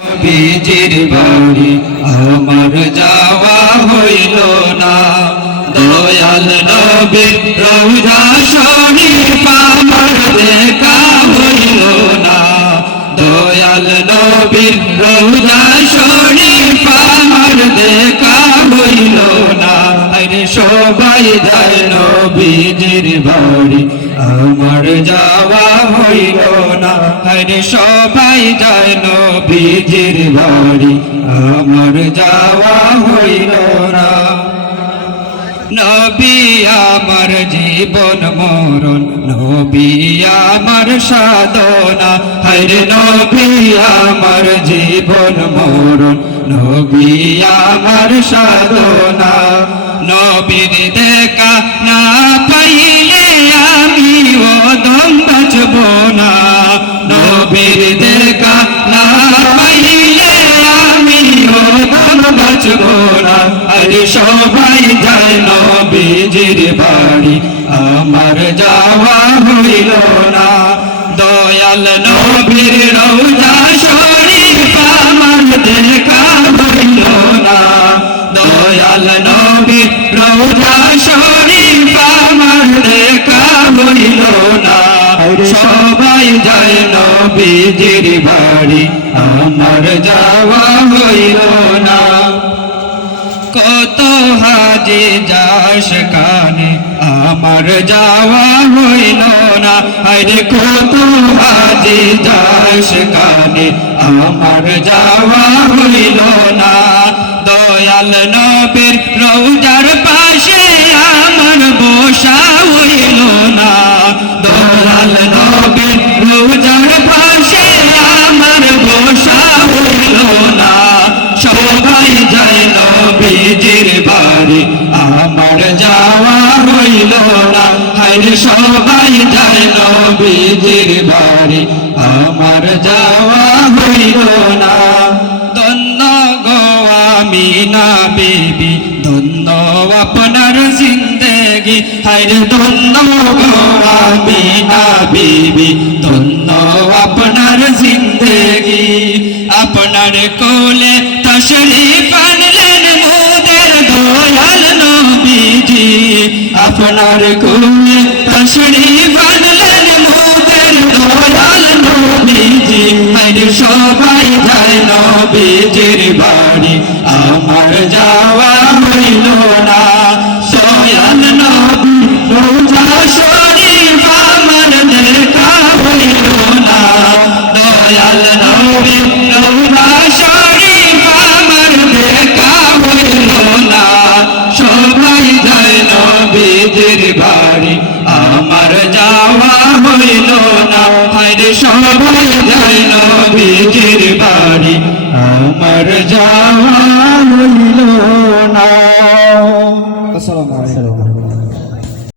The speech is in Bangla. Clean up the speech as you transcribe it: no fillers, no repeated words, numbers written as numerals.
নবীজির বাড়ি আমার যাওয়া হইল না। দয়াল নবীর রওজা শরীফ আমার দেখা হইল না। দয়াল নবীর রওজা শরীফ আমার দেখা হইল না। আরে সবাই যায় নবীজির বাড়ি আমার যাওয়া হইল না। আরে সবাই যায় নবীজির বাড়ি আমার যাওয়া হইল না। নবী আমার জীবন মরণ, নবী আমার সাধনা। হায়রে নবী আমার জীবন মরণ, নবী আমার সাধনা। নবীর দেখা না পাইলে আমি ওদম বাঁচব না। নবীর দেখা না পাইলে আমি ওদম বাঁচব না। আরে সবাই যায় নবীজির বাড়ি আমার যাওয়া হইল না। দয়াল নবীর রওজা শরীফ আমার দেখা হইল না। দয়াল নবীর রওজা শরীফ আমার দেখা হইল না। সবাই যায় নবীজির বাড়ি আমার যাওয়া হইল না। কত হাজি যাস কানে আমার যাওয়া হইল না। আরে কত হাজি যাস কানে আমার যাওয়া হইল না। দয়াল নবীর রওজার পাশে আমার বসা হইল না। দয়াল নবীর রওজার পাশে আমার বসা হইল না। সবাই যায় নবীজির বাড়ি আমার যাওয়া হইল না। হায়রে সবাই যায় নবীজির বাড়ি আমার যাওয়া হইল না। ধন্য গো আমিনা বিবি, ধন্য আপনার জিন্দেগি। হায়রে ধন্য গো আমিনা বিবি, ধন্য আপনার জিন্দেগি। আপনার কোলে তশরীফ আনলেন মোদের দয়াল নবীজি। আপনার কোলে তশরীফ আনলেন মোদের দয়াল নবীজি। আরে সবাই যায় নবীজির বাড়ি আমার যাওয়া হইল না। দয়াল নবীর রওজা শরীফ আমার দেখা হইল না। দয়াল নবীর রওজা শরীফ আমার দেখা হইল না। সবাই যায় নবীজির বাড়ি আমার যাওয়া হইল না। হায়রে সবাই যায় নবীজির বাড়ি আমার যাওয়া